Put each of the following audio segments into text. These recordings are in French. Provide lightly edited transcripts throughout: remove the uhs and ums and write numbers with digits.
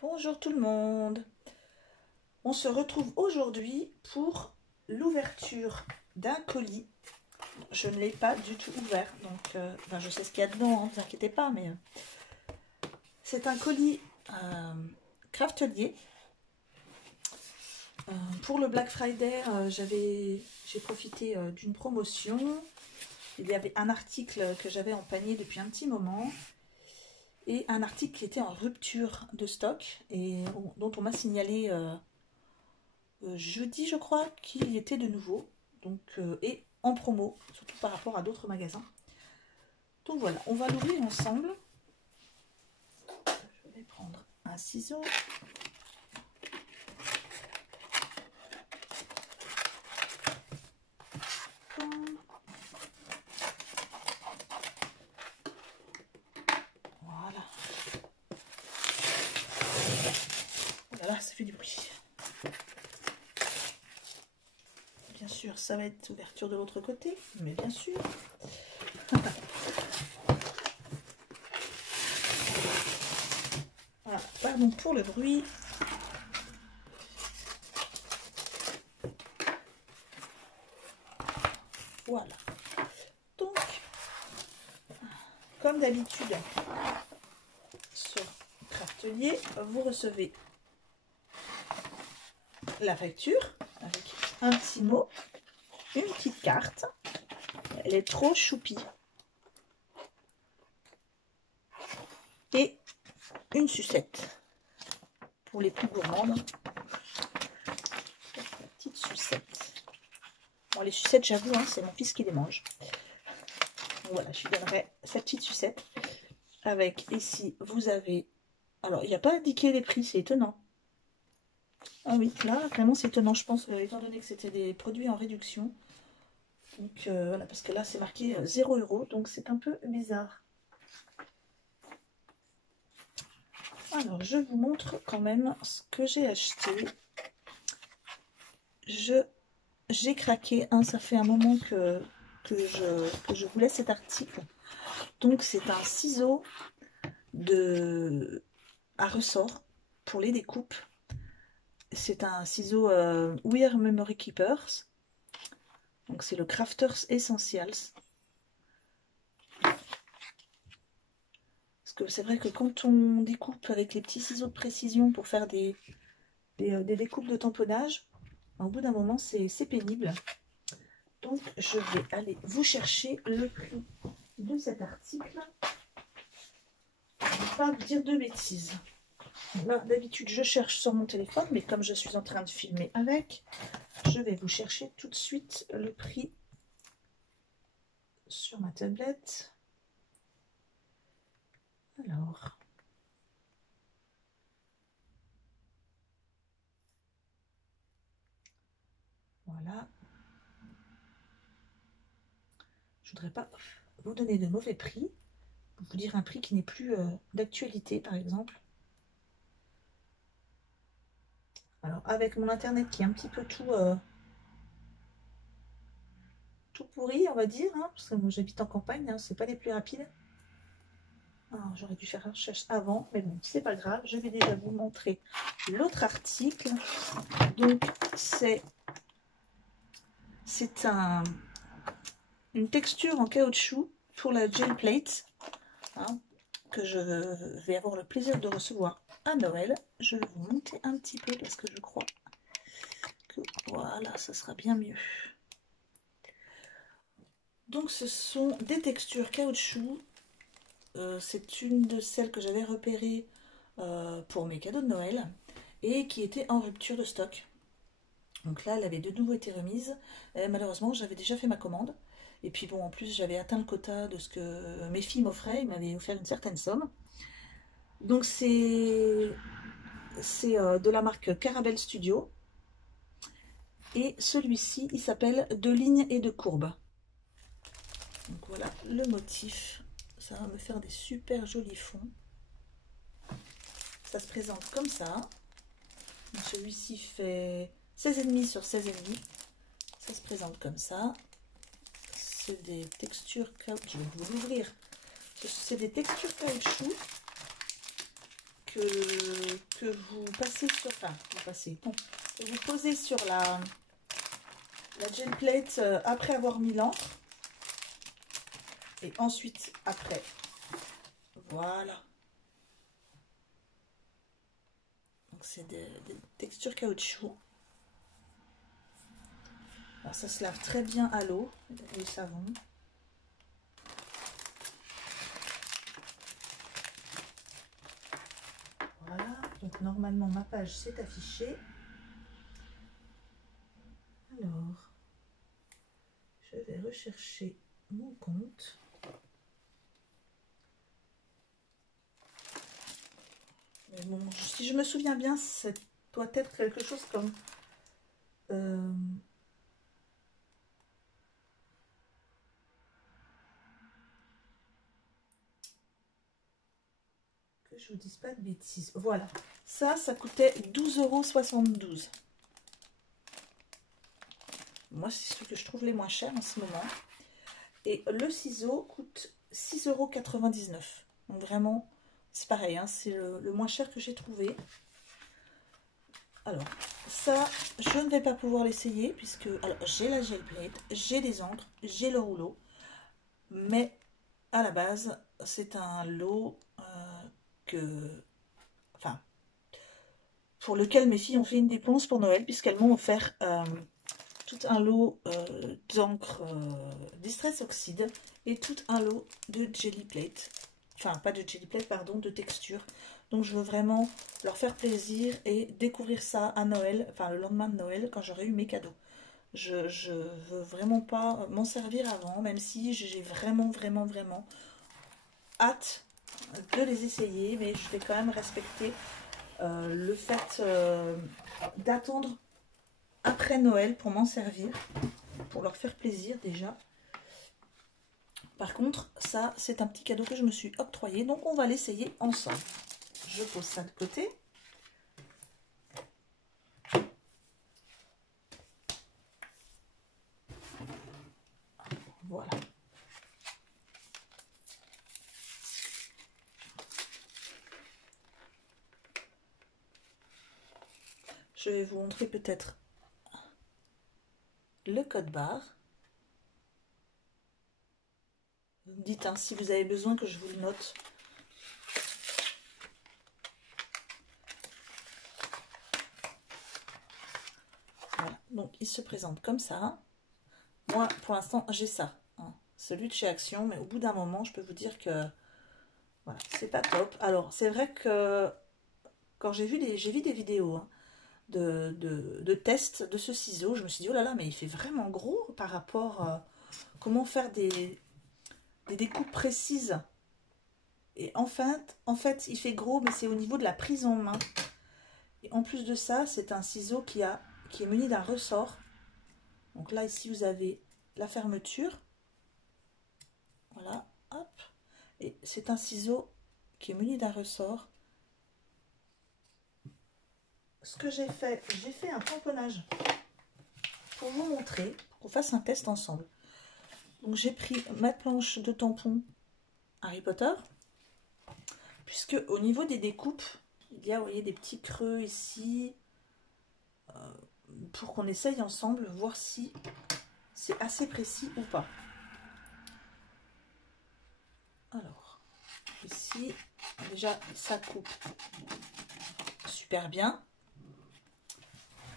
Bonjour tout le monde. On se retrouve aujourd'hui pour l'ouverture d'un colis. Je ne l'ai pas du tout ouvert, donc je sais ce qu'il y a dedans, ne vous inquiétez pas, mais c'est un colis Craftelier. Pour le Black Friday, j'ai profité d'une promotion. Il y avait un article que j'avais en panier depuis un petit moment et un article qui était en rupture de stock et dont on m'a signalé jeudi, je crois, qu'il était de nouveau, donc et en promo, surtout par rapport à d'autres magasins. Donc voilà, on va l'ouvrir ensemble. Je vais prendre un ciseau. Voilà. Voilà, ça fait du bruit. Bien sûr, ça va être ouverture de l'autre côté, mais bien sûr. Voilà, pardon pour le bruit. Voilà. Donc, comme d'habitude, sur Craftelier, vous recevez la facture avec un petit mot, une petite carte. Elle est trop choupie. Et une sucette pour les plus gourmandes. La petite sucette. Bon, les sucettes, j'avoue, hein, c'est mon fils qui les mange. Donc voilà, je lui donnerai sa petite sucette. Avec ici, vous avez... Alors, il n'y a pas indiqué les prix, c'est étonnant. Ah oui, là, vraiment, c'est étonnant, je pense, étant donné que c'était des produits en réduction. Donc, voilà, parce que là, c'est marqué 0 €, donc c'est un peu bizarre. Alors, je vous montre quand même ce que j'ai acheté. J'ai craqué, hein, ça fait un moment que je voulais cet article. Donc, c'est un ciseau à ressort pour les découpes. C'est un ciseau Wear Memory Keepers. Donc, c'est le Crafters Essentials. Parce que c'est vrai que quand on découpe avec les petits ciseaux de précision pour faire des découpes de tamponnage, au bout d'un moment, c'est pénible. Donc, je vais aller vous chercher le prix de cet article. Je ne vais pas vous dire de bêtises. Là, d'habitude, je cherche sur mon téléphone, mais comme je suis en train de filmer avec, je vais vous chercher tout de suite le prix sur ma tablette. Alors... Voilà. Je voudrais pas vous donner de mauvais prix. Vous dire un prix qui n'est plus d'actualité, par exemple. Alors, avec mon internet qui est un petit peu tout pourri, on va dire, hein, parce que moi j'habite en campagne, hein, c'est pas les plus rapides. J'aurais dû faire un recherche avant, mais bon, c'est pas grave. Je vais déjà vous montrer l'autre article. Donc, c'est une texture en caoutchouc pour la gel plate, hein, que je vais avoir le plaisir de recevoir à Noël. Je vais vous monter un petit peu parce que je crois que voilà, ça sera bien mieux. Donc ce sont des textures caoutchouc. C'est une de celles que j'avais repérées pour mes cadeaux de Noël et qui était en rupture de stock. Donc là, elle avait de nouveau été remise. Malheureusement, j'avais déjà fait ma commande. Et puis bon, en plus, j'avais atteint le quota de ce que mes filles m'offraient. Ils m'avaient offert une certaine somme. Donc c'est de la marque Caramel Studio. Et celui-ci, il s'appelle De lignes et de courbes. Donc voilà le motif. Ça va me faire des super jolis fonds. Ça se présente comme ça. Celui-ci fait 16,5 sur 16,5. Ça se présente comme ça. C'est des textures caoutchouc. Je vais vous l'ouvrir. C'est des textures caoutchouc que que vous passez sur... Enfin, vous passez... Non, vous posez sur la gel plate après avoir mis l'encre. Et ensuite, après. Voilà. Donc, c'est des textures caoutchouc. Alors, ça se lave très bien à l'eau, le savon. Voilà. Donc, normalement, ma page s'est affichée. Alors, je vais rechercher mon compte. Mais bon, si je me souviens bien, ça doit être quelque chose comme... que je vous dise pas de bêtises. Voilà. Ça coûtait 12,72 €. Moi, c'est ce que je trouve les moins chers en ce moment. Et le ciseau coûte 6,99 €. Donc vraiment, c'est pareil, hein, c'est le moins cher que j'ai trouvé. Alors, ça, je ne vais pas pouvoir l'essayer puisque j'ai la gel plate, j'ai des encres, j'ai le rouleau. Mais à la base, c'est un lot enfin, pour lequel mes filles ont fait une dépense pour Noël puisqu'elles m'ont offert tout un lot d'encre Distress Oxide et tout un lot de Jelly Plate. Enfin, pas de Jelly Plate, pardon, de texture. Donc, je veux vraiment leur faire plaisir et découvrir ça à Noël, enfin, le lendemain de Noël, quand j'aurai eu mes cadeaux. Je veux vraiment pas m'en servir avant, même si j'ai vraiment hâte de les essayer, mais je vais quand même respecter le fait d'attendre après Noël pour m'en servir, pour leur faire plaisir déjà. Par contre, ça, c'est un petit cadeau que je me suis octroyé, donc on va l'essayer ensemble. Je pose ça de côté. Voilà. Je vais vous montrer peut-être le code barre. Vous me dites hein, si vous avez besoin que je vous le note. Voilà, donc il se présente comme ça. Moi, pour l'instant, j'ai ça. Hein, celui de chez Action, mais au bout d'un moment, je peux vous dire que voilà, c'est pas top. Alors, c'est vrai que quand j'ai vu des vidéos hein, de tests de ce ciseau, je me suis dit, oh là là, mais il fait vraiment gros par rapport à comment faire des découpes précises. Et en fait, il fait gros, mais c'est au niveau de la prise en main. Et en plus de ça, c'est un ciseau qui est muni d'un ressort. Donc là, ici, vous avez la fermeture. Voilà, hop. Et c'est un ciseau qui est muni d'un ressort. Ce que j'ai fait un tamponnage pour vous montrer, pour qu'on fasse un test ensemble. Donc j'ai pris ma planche de tampon Harry Potter, puisque au niveau des découpes, il y a, vous voyez, des petits creux ici, pour qu'on essaye ensemble, voir si c'est assez précis ou pas. Alors, ici, déjà, ça coupe super bien.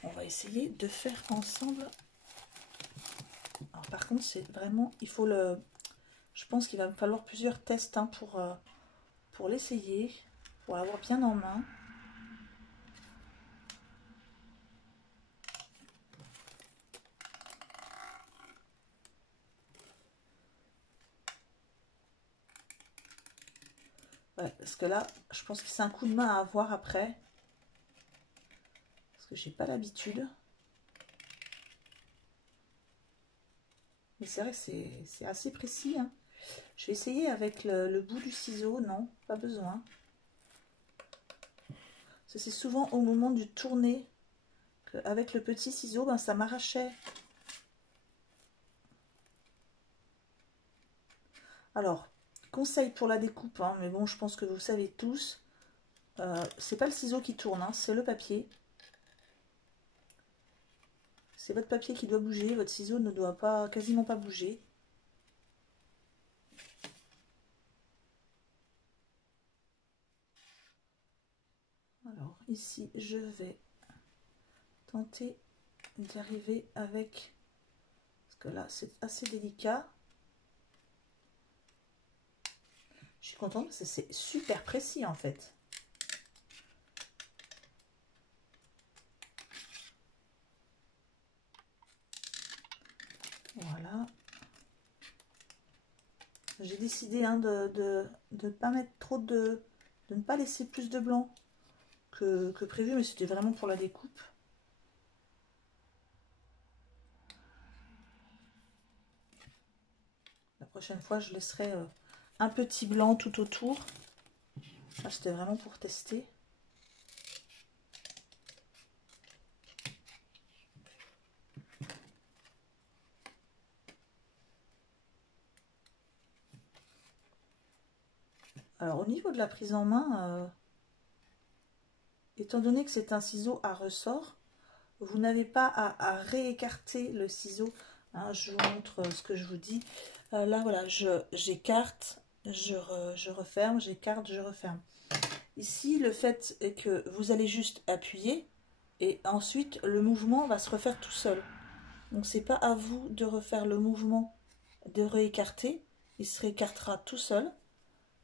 On va essayer de faire ensemble. Alors, par contre, c'est vraiment, il faut le... Je pense qu'il va me falloir plusieurs tests hein, pour l'essayer, pour l'avoir bien en main. Ouais, parce que là, je pense que c'est un coup de main à avoir après. Parce que j'ai pas l'habitude. Mais c'est vrai que c'est assez précis. Hein. Je vais essayer avec le bout du ciseau. Non, pas besoin. C'est souvent au moment du tourner qu'avec le petit ciseau, ben, ça m'arrachait. Alors, conseil pour la découpe, hein, mais bon, je pense que vous savez tous. c'est pas le ciseau qui tourne, hein, c'est le papier. C'est votre papier qui doit bouger, votre ciseau ne doit pas, quasiment pas bouger. Alors ici, je vais tenter d'arriver avec, parce que là c'est assez délicat. Je suis contente parce que c'est super précis en fait. Voilà. J'ai décidé hein, de ne pas mettre trop de ne pas laisser plus de blanc que prévu, mais c'était vraiment pour la découpe. La prochaine fois, je laisserai un petit blanc tout autour. Là, c'était vraiment pour tester. Alors, au niveau de la prise en main, étant donné que c'est un ciseau à ressort, vous n'avez pas à réécarter le ciseau. Hein, je vous montre ce que je vous dis. Là, voilà, j'écarte, je referme, j'écarte, je referme. Ici, le fait est que vous allez juste appuyer et ensuite le mouvement va se refaire tout seul. Donc, c'est pas à vous de refaire le mouvement de réécarter. Il se réécartera tout seul.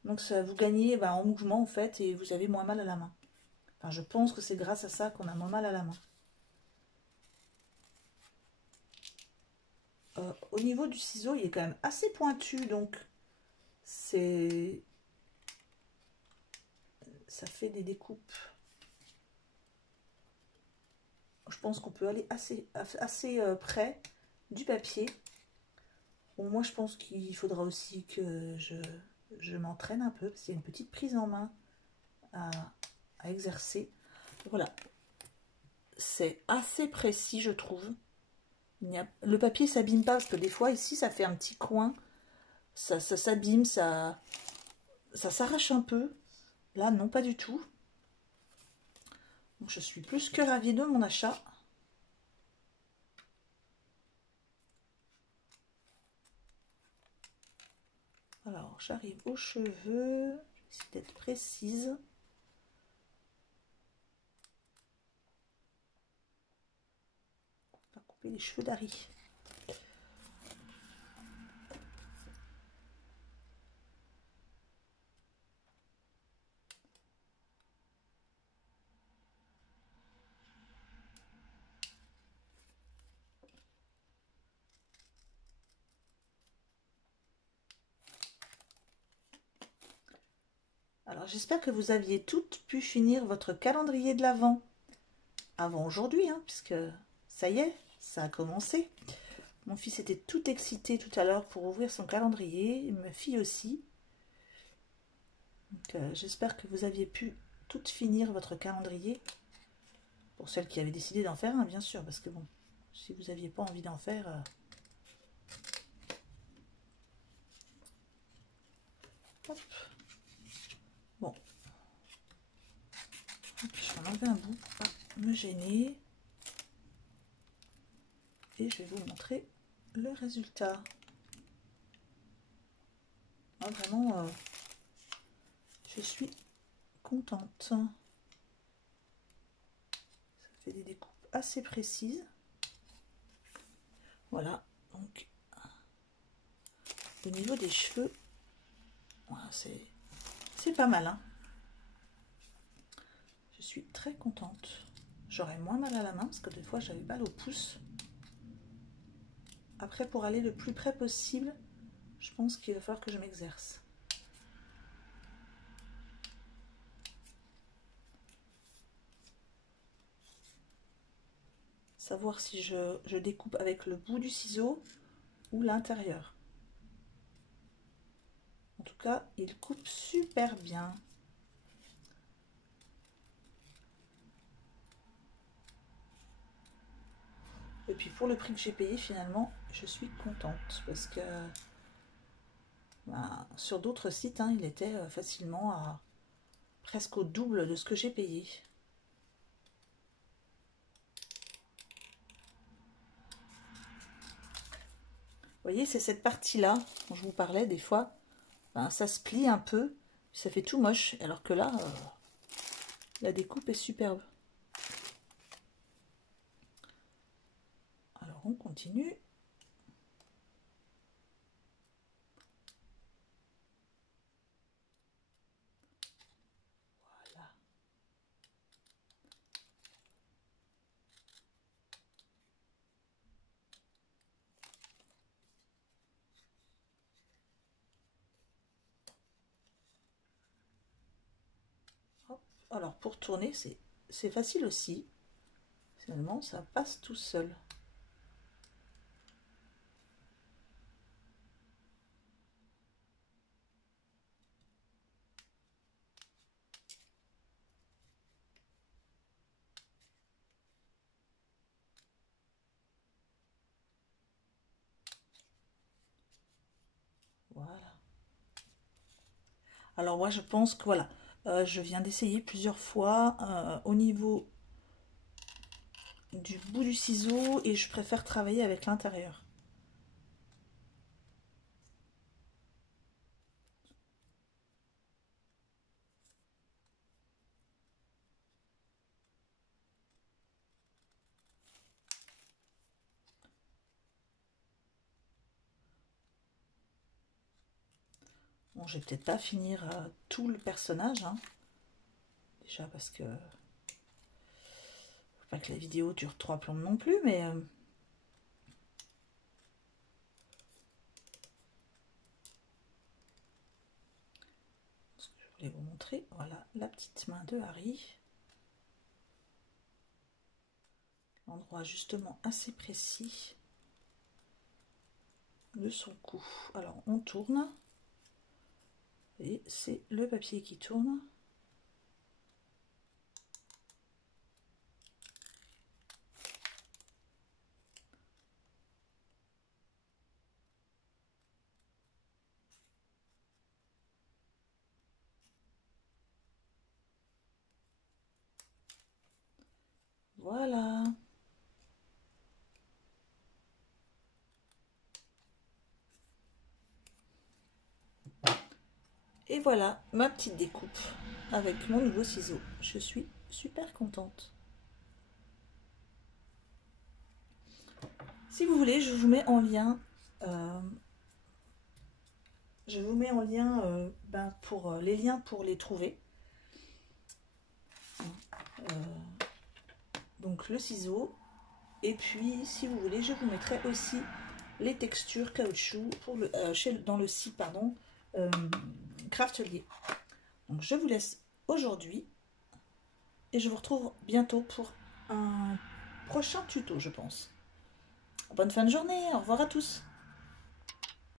Donc, ça, vous gagnez en mouvement en fait et vous avez moins mal à la main. Enfin, je pense que c'est grâce à ça qu'on a moins mal à la main. Au niveau du ciseau, il est quand même assez pointu, donc ça fait des découpes. Je pense qu'on peut aller assez près du papier. Bon, moi, je pense qu'il faudra aussi que je m'entraîne un peu, parce qu'il y a une petite prise en main à exercer. Voilà. C'est assez précis, je trouve. Le papier ne s'abîme pas, parce que des fois, ici, ça fait un petit coin. Ça s'abîme, ça s'arrache un peu. Là, non, pas du tout. Donc, je suis plus que ravie de mon achat. Alors, j'arrive aux cheveux. Je vais essayer d'être précise. On va couper les cheveux d'Harry. Alors, j'espère que vous aviez toutes pu finir votre calendrier de l'Avent avant aujourd'hui, hein, puisque ça y est, ça a commencé. Mon fils était tout excité tout à l'heure pour ouvrir son calendrier, ma fille aussi. J'espère que vous aviez pu toutes finir votre calendrier. Pour celles qui avaient décidé d'en faire un, bien sûr, parce que bon, si vous n'aviez pas envie d'en faire... Hop. Bon. Je vais enlever un bout pour pas me gêner. Et je vais vous montrer le résultat. Ah, vraiment, je suis contente. Ça fait des découpes assez précises. Voilà, donc au niveau des cheveux, voilà, c'est pas mal. Hein. Je suis très contente. J'aurais moins mal à la main parce que des fois j'avais mal au pouce. Après, pour aller le plus près possible, je pense qu'il va falloir que je m'exerce. Savoir si je découpe avec le bout du ciseau ou l'intérieur. En tout cas, il coupe super bien. Et puis pour le prix que j'ai payé, finalement, je suis contente parce que sur d'autres sites, hein, il était facilement à presque au double de ce que j'ai payé. Vous voyez, c'est cette partie-là dont je vous parlais des fois. Ben, ça se plie un peu, ça fait tout moche, alors que là, la découpe est superbe. Alors on continue. Voilà. Hop. Alors pour tourner, c'est facile aussi. Finalement, ça passe tout seul. Voilà. Alors moi je pense que voilà, je viens d'essayer plusieurs fois au niveau du bout du ciseau et je préfère travailler avec l'intérieur. Bon, je vais peut-être pas finir tout le personnage, hein. Déjà parce que faut pas que la vidéo dure 3 plombes non plus, mais ce que je voulais vous montrer, voilà la petite main de Harry. Endroit justement assez précis de son cou. Alors on tourne et c'est le papier qui tourne. Voilà. Et voilà ma petite découpe avec mon nouveau ciseau. Je suis super contente. Si vous voulez, je vous mets en lien. Pour les liens pour les trouver. Donc le ciseau. Et puis, si vous voulez, je vous mettrai aussi les textures caoutchouc pour dans le site Craftelier. Donc je vous laisse aujourd'hui et je vous retrouve bientôt pour un prochain tuto, je pense. Bonne fin de journée, au revoir à tous.